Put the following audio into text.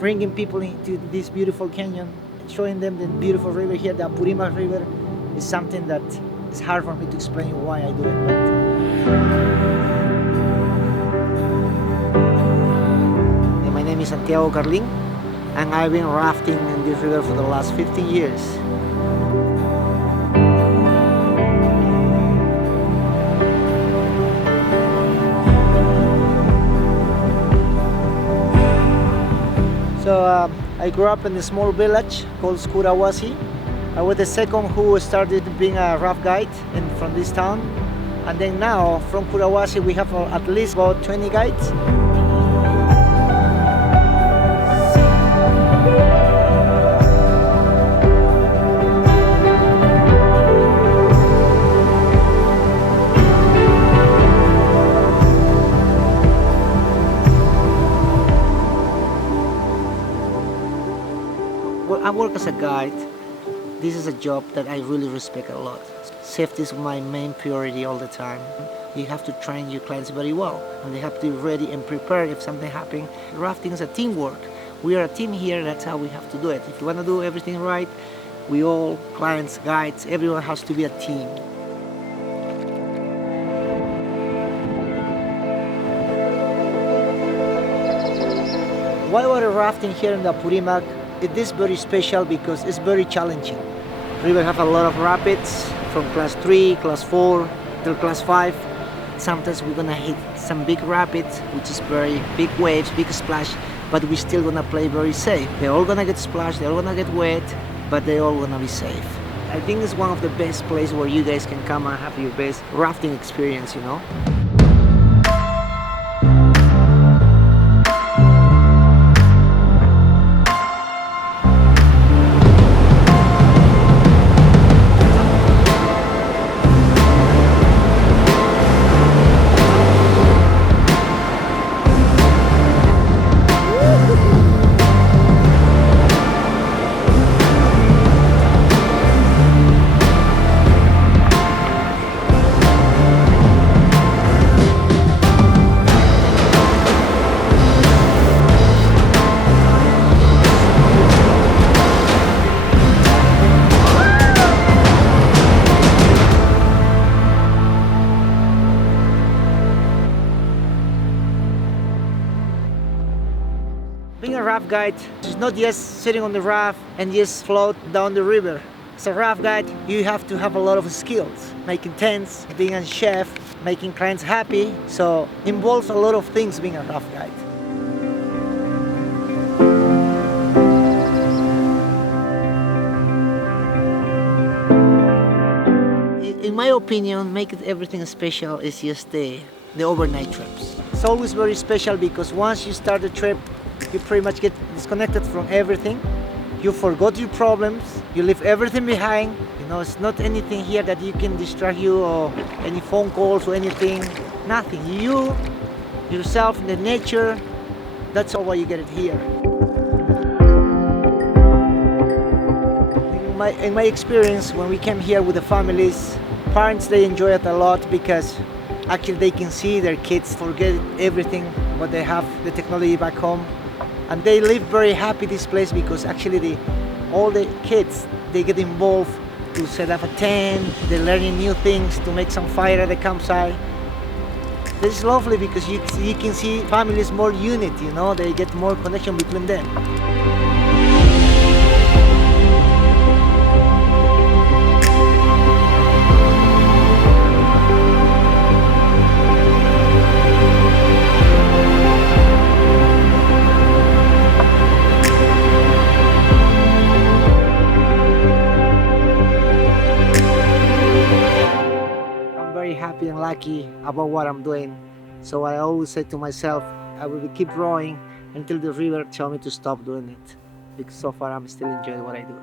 bringing people into this beautiful canyon, showing them the beautiful river here, the Apurimac River, is something that is hard for me to explain why I do it. But my name is Santiago, and I've been rafting in this river for the last 15 years. So I grew up in a small village called Skurawasi. I was the second who started being a raft guide from this town. And then now from Kurawasi we have at least about 20 guides. Well, I work as a guide. This is a job that I really respect a lot. Safety is my main priority all the time. You have to train your clients very well, and they have to be ready and prepared if something happens. Rafting is a teamwork. We are a team here, that's how we have to do it. If you want to do everything right, we all, clients, guides, everyone has to be a team. Whitewater rafting here in the Apurimac, it is very special because it's very challenging. River have a lot of rapids from class 3, class 4 till class 5. Sometimes we're gonna hit some big rapids, which is very big waves, big splash, but we're still gonna play very safe. They're all gonna get splashed, they're all gonna get wet, but they're all gonna be safe. I think it's one of the best places where you guys can come and have your best rafting experience, you know? Being a raft guide is not just sitting on the raft and just float down the river. As a raft guide, you have to have a lot of skills. Making tents, being a chef, making clients happy. So involves a lot of things being a raft guide. In my opinion, making everything special is just the overnight trips. It's always very special because once you start the trip, you pretty much get disconnected from everything. You forgot your problems, you leave everything behind. You know, it's not anything here that you can distract you or any phone calls or anything. Nothing. You, yourself, the nature, that's all why you get it here. In my experience, when we came here with the families, parents, they enjoy it a lot because actually they can see their kids forget everything what they have, the technology back home. And they live very happy this place because actually all the kids, they get involved to set up a tent, they're learning new things, to make some fire at the campsite. This is lovely because you can see families more unity, you know, they get more connection between them. Happy and lucky about what I'm doing. So I always say to myself, I will keep rowing until the river tells me to stop doing it. Because so far I'm still enjoying what I do.